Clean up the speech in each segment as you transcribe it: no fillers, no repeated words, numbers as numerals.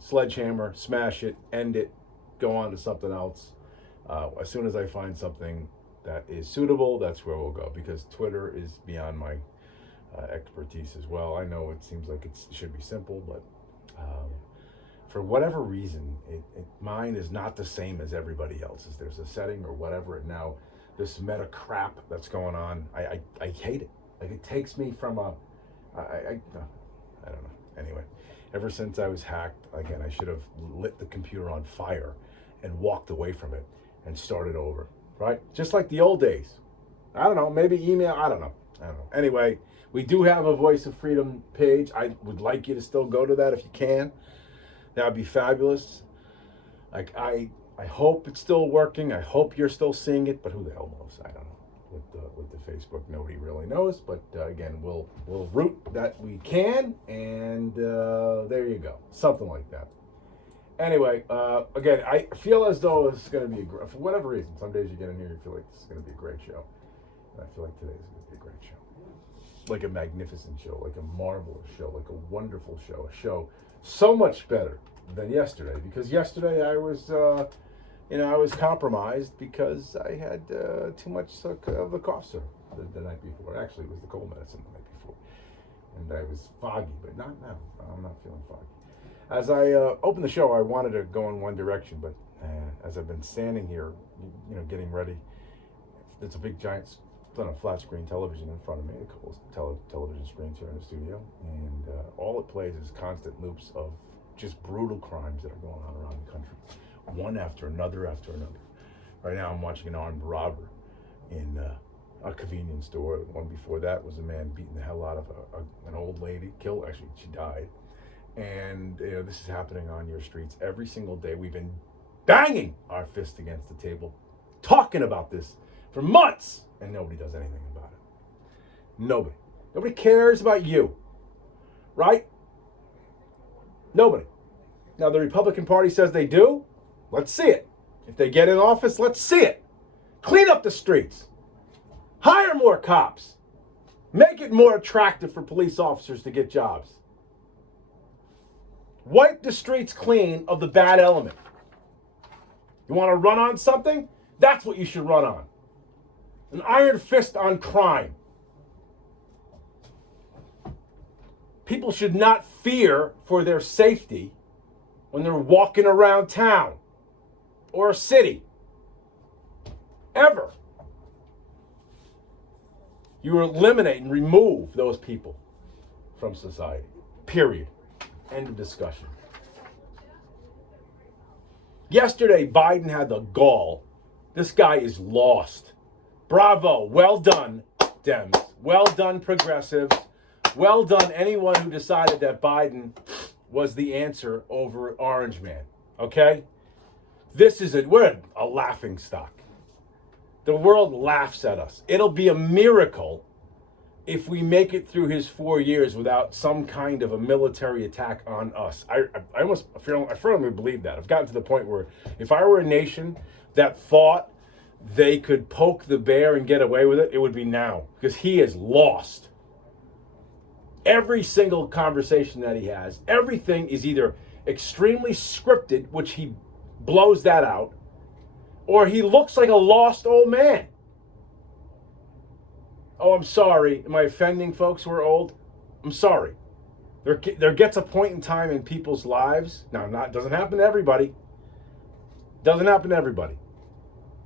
sledgehammer, smash it, end it, go on to something else. As soon as I find something that is suitable, that's where we'll go, because Twitter is beyond my expertise as well. I know it seems like it should be simple, but for whatever reason, mine is not the same as everybody else's. There's a setting or whatever, and now this meta crap that's going on, I hate it. Like, it takes me from I don't know. Anyway, ever since I was hacked, again, I should have lit the computer on fire and walked away from it and started over, right? Just like the old days. I don't know, maybe email, I don't know. Anyway, we do have a Voice of Freedom page. I would like you to still go to that if you can. That would be fabulous. Like, I hope it's still working. I hope you're still seeing it, but who the hell knows? I don't know. With the Facebook, nobody really knows. But again, we'll root that we can, and there you go. Something like that. Anyway, again, I feel as though it's going to be, for whatever reason, some days you get in here, you feel like this is going to be a great show. And I feel like today is going to be a great show. Like a magnificent show, like a marvelous show, like a wonderful show. A show so much better than yesterday, because yesterday I was... I was compromised because I had too much of the cough syrup the night before. Actually, it was the cold medicine the night before. And I was foggy, but not now. I'm not feeling foggy. As I opened the show, I wanted to go in one direction, but as I've been standing here, getting ready, there's a big giant flat screen television in front of me, a couple of television screens here in the studio, and all it plays is constant loops of just brutal crimes that are going on around the country. One after another after another. Right now I'm watching an armed robber in a convenience store. The one before that was a man beating the hell out of an old lady. Actually, she died. And this is happening on your streets every single day. We've been banging our fist against the table, talking about this for months, and nobody does anything about it. Nobody. Nobody cares about you. Right? Nobody. Now, the Republican Party says they do. Let's see it. If they get in office, let's see it. Clean up the streets. Hire more cops. Make it more attractive for police officers to get jobs. Wipe the streets clean of the bad element. You want to run on something? That's what you should run on. An iron fist on crime. People should not fear for their safety when they're walking around town or a city. Ever. You eliminate and remove those people from society. Period. End of discussion. Yesterday, Biden had the gall. This guy is lost. Bravo. Well done, Dems. Well done, progressives. Well done, anyone who decided that Biden was the answer over Orange Man. Okay? We're a laughing stock. The world laughs at us. It'll be a miracle if we make it through his 4 years without some kind of a military attack on us. I firmly believe that. I've gotten to the point where if I were a nation that thought they could poke the bear and get away with it, it would be now, because he is lost. Every single conversation that he has, everything is either extremely scripted, which he blows that out, or he looks like a lost old man. Oh, I'm sorry. Am I offending folks who are old? I'm sorry. There gets a point in time in people's lives. Now, doesn't happen to everybody. Doesn't happen to everybody.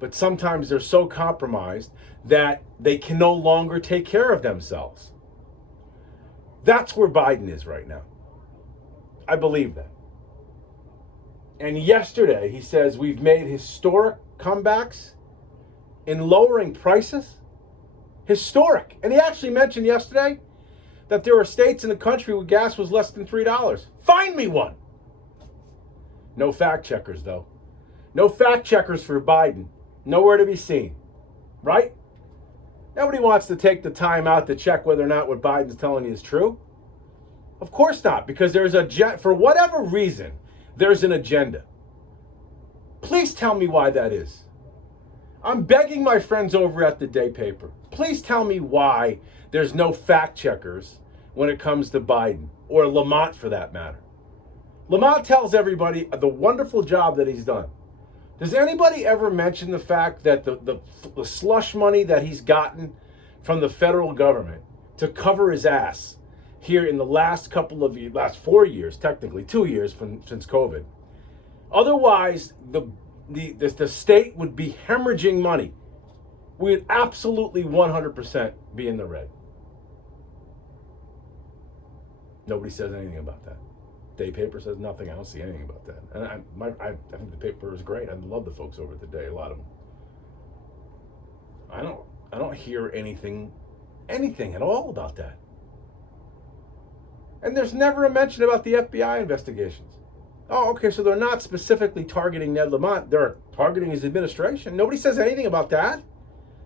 But sometimes they're so compromised that they can no longer take care of themselves. That's where Biden is right now. I believe that. And yesterday, he says we've made historic comebacks in lowering prices. Historic. And he actually mentioned yesterday that there are states in the country where gas was less than $3. Find me one. No fact checkers, though. No fact checkers for Biden. Nowhere to be seen. Right? Nobody wants to take the time out to check whether or not what Biden's telling you is true. Of course not, because there's for whatever reason, there's an agenda. Please tell me why that is. I'm begging my friends over at the Day Paper. Please tell me why there's no fact checkers when it comes to Biden, or Lamont for that matter. Lamont tells everybody the wonderful job that he's done. Does anybody ever mention the fact that the slush money that he's gotten from the federal government to cover his ass here in the last couple of years, last 4 years, technically 2 years since COVID? Otherwise, the state would be hemorrhaging money. We would absolutely 100% be in the red. Nobody says anything about that. Day paper says nothing. I don't see anything about that. And I think the paper is great. I love the folks over at the Day, a lot of them. I don't hear anything at all about that. And there's never a mention about the FBI investigations. Oh, okay, so they're not specifically targeting Ned Lamont. They're targeting his administration. Nobody says anything about that.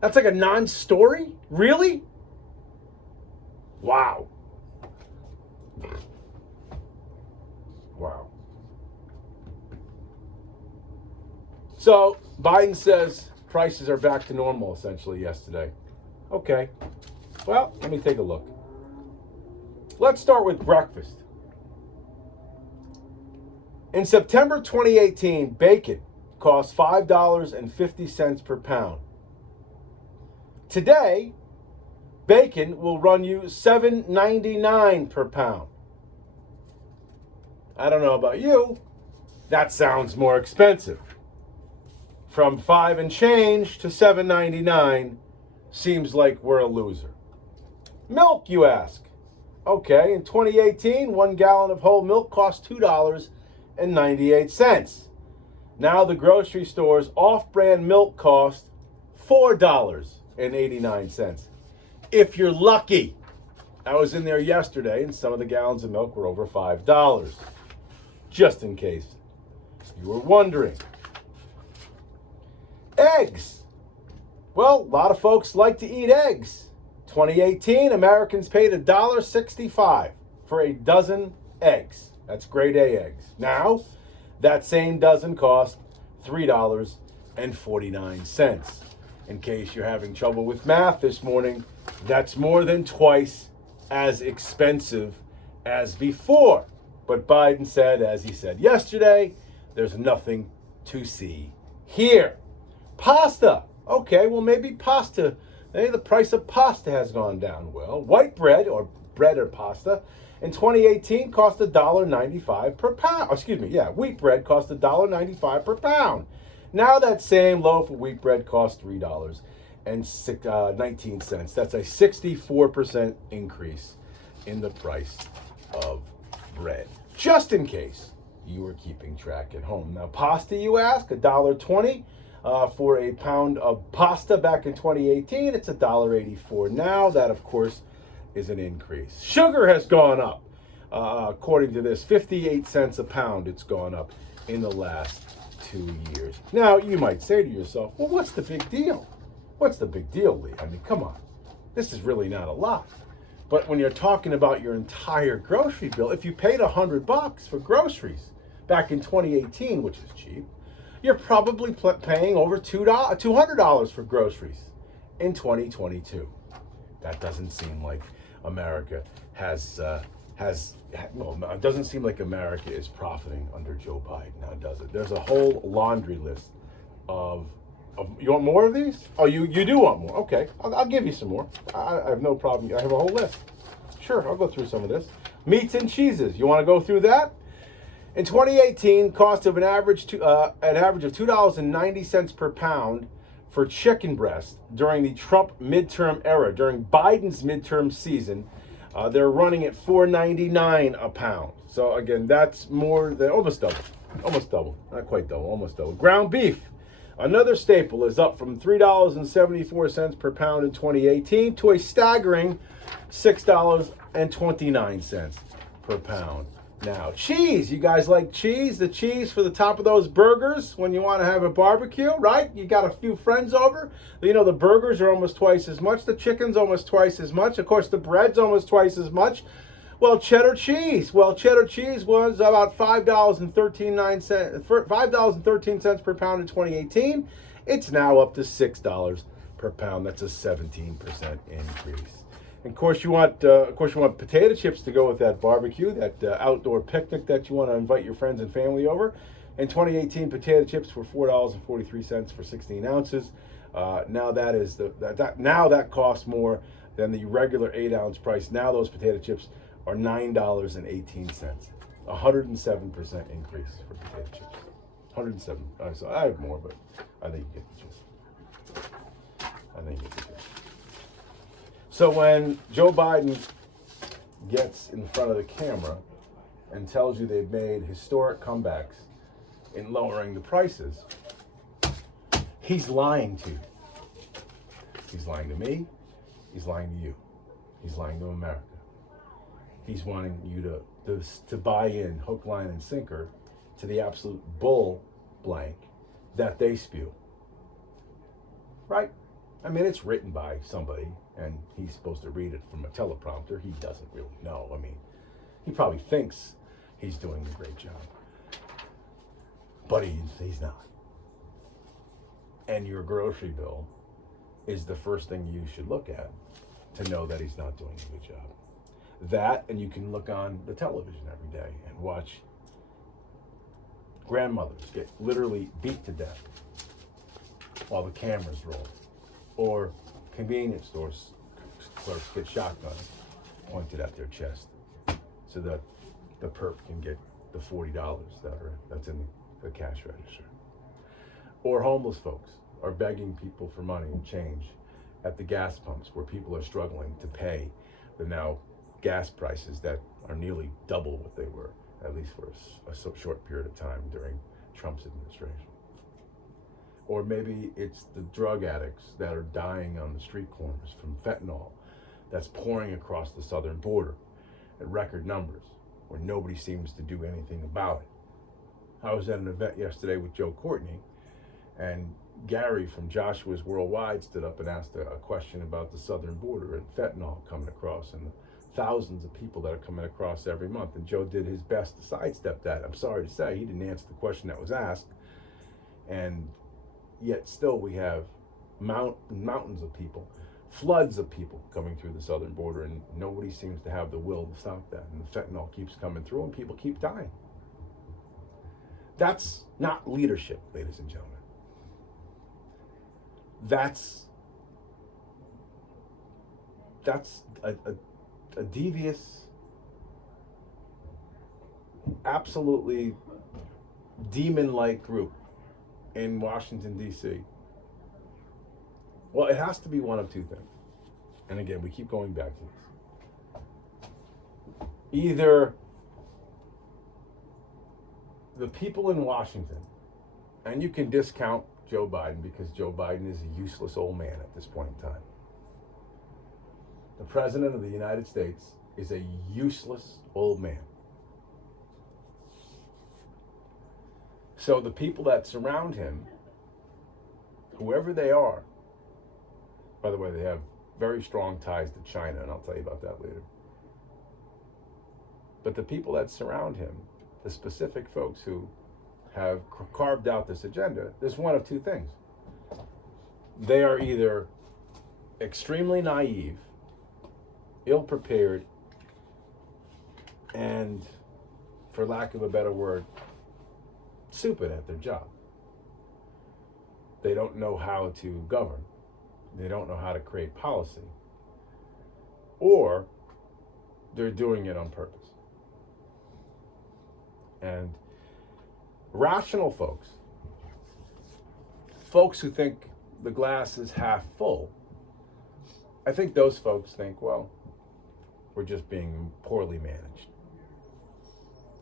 That's like a non-story? Really? Wow. Wow. So Biden says prices are back to normal essentially yesterday. Okay. Well, let me take a look. Let's start with breakfast. In September 2018, bacon cost $5.50 per pound. Today, bacon will run you $7.99 per pound. I don't know about you, that sounds more expensive. From 5 and change to $7.99 seems like we're a loser. Milk, you ask. Okay, in 2018, 1 gallon of whole milk cost $2.98. Now the grocery store's off-brand milk cost $4.89. If you're lucky. I was in there yesterday and some of the gallons of milk were over $5. Just in case you were wondering. Eggs. Well, a lot of folks like to eat eggs. 2018, Americans paid $1.65 for a dozen eggs. That's grade A eggs. Now, that same dozen cost $3.49. In case you're having trouble with math this morning, that's more than twice as expensive as before. But Biden said, as he said yesterday, there's nothing to see here. Pasta. Okay, well, maybe pasta. Maybe the price of pasta has gone down. Well, white bread or bread or pasta in 2018 cost $1.95 per pound. Wheat bread cost $1.95 per pound. Now that same loaf of wheat bread costs $3.19. That's a 64% increase in the price of bread. Just in case you were keeping track at home. Now, pasta, you ask, $1.20 for a pound of pasta back in 2018. It's $1.84 now. That, of course, is an increase. Sugar has gone up. According to this, 58 cents a pound it's gone up in the last 2 years. Now, you might say to yourself, well, what's the big deal? What's the big deal, Lee? I mean, come on. This is really not a lot. But when you're talking about your entire grocery bill, if you paid $100 for groceries back in 2018, which is cheap, you're probably paying over $200 for groceries in 2022. That doesn't seem like America it doesn't seem like America is profiting under Joe Biden, now does it? There's a whole laundry list of you want more of these? Oh, you do want more. Okay, I'll give you some more. I have no problem. I have a whole list. Sure, I'll go through some of this. Meats and cheeses. You want to go through that? In 2018, cost of an average of $2.90 per pound for chicken breast during the Trump midterm era. During Biden's midterm season, they're running at $4.99 a pound. So again, that's more than almost double. Not quite double, almost double. Ground beef. Another staple is up from $3.74 per pound in 2018 to a staggering $6.29 per pound. Now, cheese. You guys like cheese? The cheese for the top of those burgers when you want to have a barbecue, right? You got a few friends over. You know, the burgers are almost twice as much. The chicken's almost twice as much. Of course, the bread's almost twice as much. Well, cheddar cheese. Cheddar cheese was about $5.13 per pound in 2018. It's now up to $6 per pound. That's a 17% increase. And of course, you want potato chips to go with that barbecue, that outdoor picnic that you want to invite your friends and family over. In 2018, potato chips were $4.43 for 16 ounces. Now that costs more than the regular 8-ounce price. Now those potato chips are $9.18. 107% increase for potato chips. 107. So I have more, but I think you get the gist. I think you get the gist. So when Joe Biden gets in front of the camera and tells you they've made historic comebacks in lowering the prices, he's lying to you. He's lying to me. He's lying to you. He's lying to America. He's wanting you to buy in hook, line, and sinker to the absolute bull blank that they spew. Right? I mean, it's written by somebody, and he's supposed to read it from a teleprompter. He doesn't really know. I mean, he probably thinks he's doing a great job, but he's not. And your grocery bill is the first thing you should look at to know that he's not doing a good job. That, and you can look on the television every day and watch grandmothers get literally beat to death while the cameras roll. Or convenience stores clerks get shotguns pointed at their chest so that the perp can get the $40 that's in the cash register. Or homeless folks are begging people for money and change at the gas pumps where people are struggling to pay the now gas prices that are nearly double what they were, at least for a short period of time during Trump's administration. Or maybe it's the drug addicts that are dying on the street corners from fentanyl that's pouring across the southern border at record numbers where nobody seems to do anything about it. I was at an event yesterday with Joe Courtney, and Gary from Joshua's Worldwide stood up and asked a question about the southern border and fentanyl coming across and the thousands of people that are coming across every month. And Joe did his best to sidestep that. I'm sorry to say he didn't answer the question that was asked. And yet still we have mountains of people, floods of people coming through the southern border, and nobody seems to have the will to stop that. And the fentanyl keeps coming through and people keep dying. That's not leadership, ladies and gentlemen. That's a devious, absolutely demon-like group in Washington, D.C. Well, it has to be one of two things. And again, we keep going back to this. Either the people in Washington, and you can discount Joe Biden because Joe Biden is a useless old man at this point in time. The President of the United States is a useless old man. So the people that surround him, whoever they are, by the way, they have very strong ties to China, and I'll tell you about that later. But the people that surround him, the specific folks who have carved out this agenda, there's one of two things. They are either extremely naive, ill-prepared, and, for lack of a better word, stupid at their job. They don't know how to govern. They don't know how to create policy. Or they're doing it on purpose. And rational folks who think the glass is half full, I think those folks think, well, we're just being poorly managed.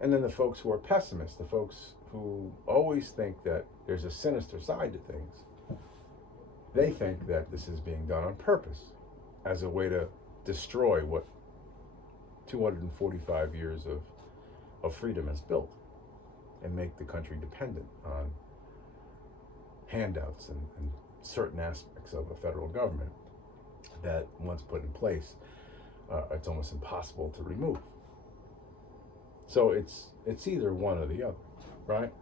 And then the folks who are pessimists, the folks who always think that there's a sinister side to things, they think that this is being done on purpose as a way to destroy what 245 years of freedom has built and make the country dependent on handouts and certain aspects of a federal government that, once put in place, it's almost impossible to remove. So it's either one or the other, right?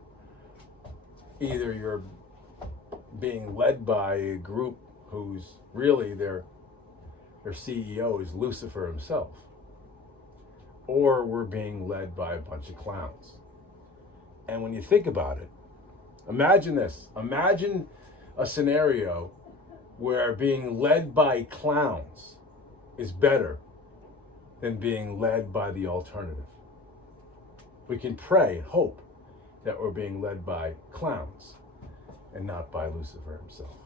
Either you're being led by a group whose really their their CEO is Lucifer himself, or we're being led by a bunch of clowns. And when you think about it, imagine this. Imagine a scenario where being led by clowns is better than being led by the alternative. We can pray and hope that we're being led by clowns and not by Lucifer himself.